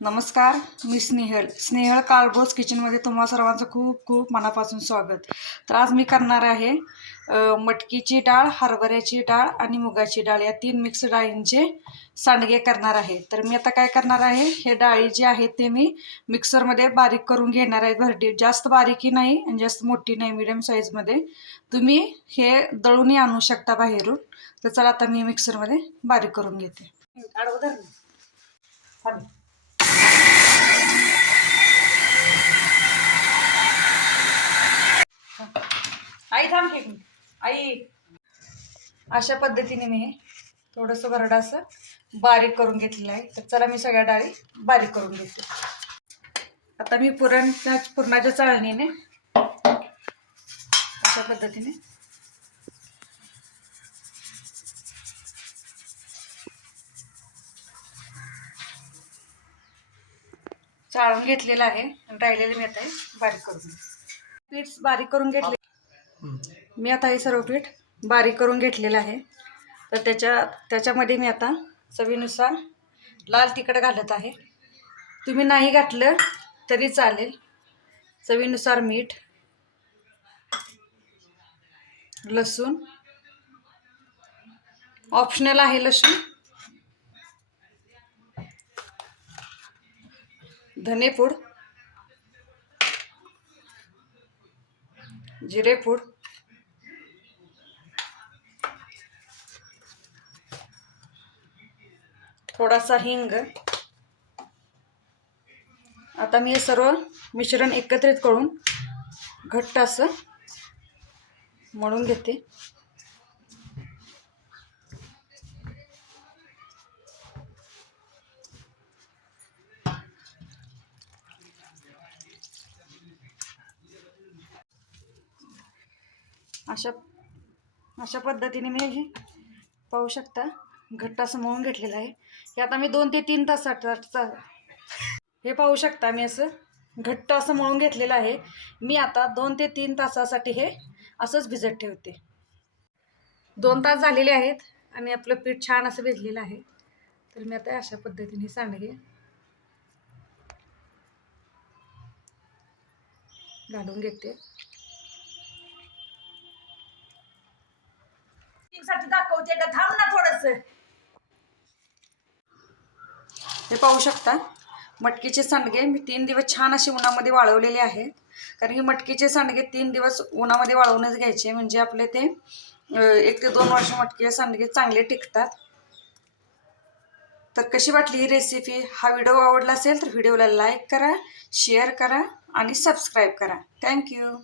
नमस्कार मी स्नेहल. स्नेहल काळभोज किचनमध्ये तुम्हा सर्वांचं खूप खूप मनापासून स्वागत. तर आज मी करणार आहे मटकीची डाळ हरभऱ्याची डाळ आणि मुगाची डाळ या तीन मिक्स डाळींचे सांडगे करणार आहे. तर मी आता काय करणार आहे हे डाळी जे आहेत ते मी मिक्सरमध्ये बारीक करून घेणार आहे भरडी जास्त बारीकी नाही आणि जास्त मोठी नाही मिडियम साईजमध्ये तुम्ही हे दळूनही आणू शकता बाहेरून. तर चला आता मी मिक्सरमध्ये बारीक करून घेते. थांब. आई आई अशा पद्धतीने मी थोडंसं भरडं असं बारीक करून घेतलेलं आहे तर चला मी सगळ्या डाळी बारीक करून घेते आता मी पुरण पुरणाच्या चाळणीने अशा पद्धतीने चाळून घेतलेलं आहे आणि राहिलेलं मी आता हे बारीक करून पीठ बारीक करून घेतले मी आता हे सर्व पीठ बारीक करून घेतलेलं आहे. तर त्याच्या त्याच्यामध्ये मी आता चवीनुसार लाल तिखट घालत आहे. तुम्ही नाही घातलं तरी चालेल. चवीनुसार मीठ लसूण ऑप्शनल आहे लसूण धनेपूड जिरेपूड थोडासा हिंग. आता मी हे सर्व मिश्रण एकत्रित करून घट्ट असं मळून घेते. अशा अशा पद्धतीने मी हे पाहू शकता. घट्ट असं मळून घेतलेलं आहे. हे आता मी दोन ते तीन तासाचा हे पाहू शकता मी असं. घट्ट असं मळून घेतलेलं आहे. मी आता दोन ते तीन तासासाठी हे असंच भिजत ठेवते. दोन तास झालेले आहेत आणि आपलं पीठ छान असं भिजलेलं आहे. तर मी आता अशा पद्धतीने सांडगे घालून घेते. साठी दाखवते का? थांब ना थोडंसं. हे पाहू शकता. मटकीचे सांडगे मी तीन दिवस छान असे उन्हामध्ये वाळवलेले आहेत. कारण की मटकीचे सांडगे तीन दिवस उन्हामध्ये वाळवूनच घ्यायचे. म्हणजे आपले ते एक ते दोन वर्ष मटकीचे सांडगे चांगले टिकतात. तर कशी वाटली ही रेसिपी हा व्हिडिओ आवडला असेल तर व्हिडिओला लाईक करा शेअर करा आणि सबस्क्राईब करा. थँक्यू